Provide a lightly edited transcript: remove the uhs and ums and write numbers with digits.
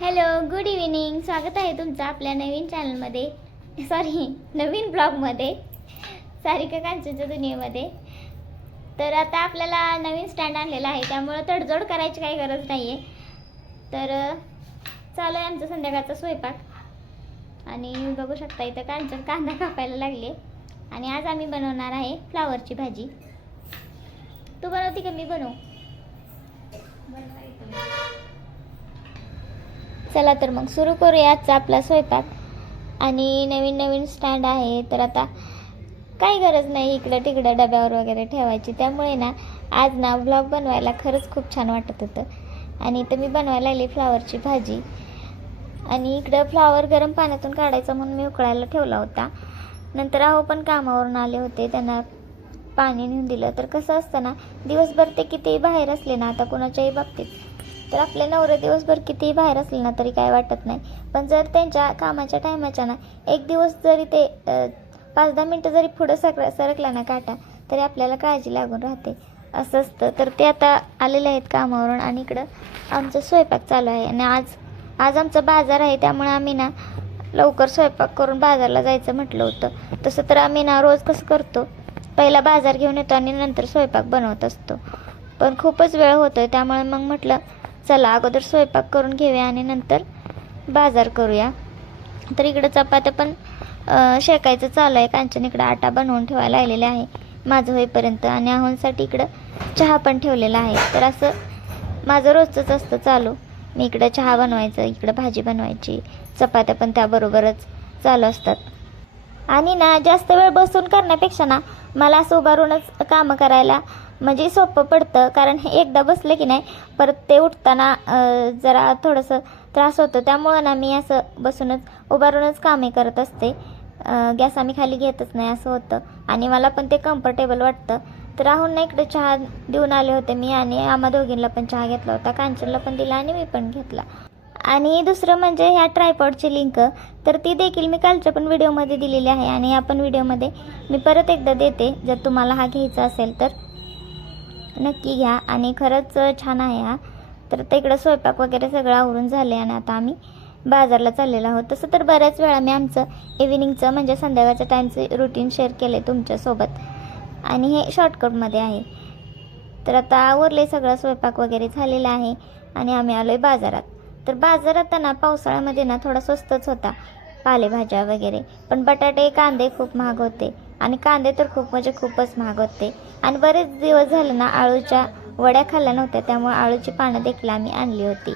Hello, good evening. स्वागत आहे तुमचं आपल्या नवीन चॅनलमध्ये, नवीन ब्लॉगमध्ये, सारिका कांचनच्या दुनियेमध्ये. तर आता आपल्याला नवीन स्टँड आणलेला आहे, त्यामुळं तडजोड करायची काही गरज नाही आहे. तर चालू आहे आमचा संध्याकाळचा स्वयंपाक आणि बघू शकता इथं कांचन कांदा कापायला लागले. आणि आज आम्ही बनवणार आहे फ्लावरची भाजी. तू बनवती का मी बनवू? चला तर मग सुरू करूया आजचा आपला स्वयंपाक. आणि नवीन नवीन स्टँड आहे, तर आता काही गरज नाही इकडं तिकडं डब्यावर वगैरे ठेवायची. त्यामुळे ना आज ना व्लॉग बनवायला खरंच खूप छान वाटत होतं. आणि इथं मी बनवायला लागली फ्लावरची भाजी. आणि इकडं फ्लावर गरम पाण्यातून काढायचा म्हणून मी उकळायला ठेवला होता. नंतर अहो पण कामावरून आले होते, त्यांना पाणी नेऊन दिलं. तर कसं असतं ना, दिवसभर ते कितीही बाहेर असले ना, आता कोणाच्याही बाबतीत, तर आपले नवरे दिवसभर कितीही बाहेर असले ना तरी काय वाटत नाही. पण जर त्यांच्या कामाच्या टायमाच्या ना एक दिवस जरी ते 5-10 मिनटं जरी पुढं सरकला ना काटा, तरी आपल्याला काळजी लागून राहते. असं असतं. तर ते आता आलेले आहेत कामावरून आणि इकडं आमचं स्वयंपाक चालू आहे. आणि आज आमचा बाजार आहे, त्यामुळे आम्ही ना लवकर स्वयंपाक करून बाजारला जायचं म्हटलं होतं. तसं तर आम्ही ना रोज कसं करतो, पहिला बाजार घेऊन येतो आणि नंतर स्वयंपाक बनवत असतो. पण खूपच वेळ होतो आहे, त्यामुळे मग म्हटलं चला अगोदर स्वयंपाक करून घेऊया आणि नंतर बाजार करूया. तर इकडं चपात्या पण शेकायचं चालू आहे. कांचन इकडं आटा बनवून ठेवायला आलेले आहे माझं होईपर्यंत. आणि आहोंसाठी इकडं चहा पण ठेवलेला आहे. तर असं माझं रोजचंच असतं चालू. मी इकडं चहा बनवायचं, इकडं भाजी बनवायची, चपात्या पण त्याबरोबरच चालू असतात. आणि ना जास्त वेळ बसून करण्यापेक्षा ना मला असं उभारूनच कामं करायला म्हणजे सोपं पडतं. कारण एकदा बसलं की नाही परत ते उठताना जरा थोडंसं त्रास होतं. त्यामुळं ना मी असं बसूनच उभारूनच कामे करत असते. गॅस आम्ही खाली घेतच नाही असं होतं. आणि मला पण ते कम्फर्टेबल वाटतं. तर राहून ना इकडे चहा देऊन आले होते मी, आणि आम्हा दोघींना पण चहा घेतला होता. कांचनला पण दिला आणि मी पण घेतला. आणि दुसरं म्हणजे ह्या ट्रायपॉडची लिंक, तर ती देखील मी कालच्या पण व्हिडिओमध्ये दिलेली आहे. आणि या पण व्हिडिओमध्ये मी परत एकदा देते. जर तुम्हाला हा घ्यायचा असेल तर नक्की घ्या. आणि खरंच छान आहे हा. तर तिकडं स्वयंपाक वगैरे सगळं आवरून झाले आणि आता आम्ही बाजारला चाललेलो आहोत. तसं तर बऱ्याच वेळा मी आमचं इव्हिनिंगचं म्हणजे संध्याकाळच्या टाईमचं रुटीन शेअर केलं आहे तुमच्यासोबत, आणि हे शॉर्टकटमध्ये आहे. तर आता आवरले सगळं, स्वयंपाक वगैरे झालेला आहे आणि आम्ही आलो आहे बाजारात. तर बाजारात ना पावसाळ्यामध्ये ना थोडा स्वस्तच होता पालेभाज्या वगैरे, पण बटाटे कांदे खूप महाग होते. आणि कांदे तर खूप म्हणजे खूपच महाग होते. आणि बरेच दिवस झाले ना आळूच्या वड्या खाल्ल्या नव्हत्या, त्यामुळे आळूची पानं देखील आम्ही आणली होती.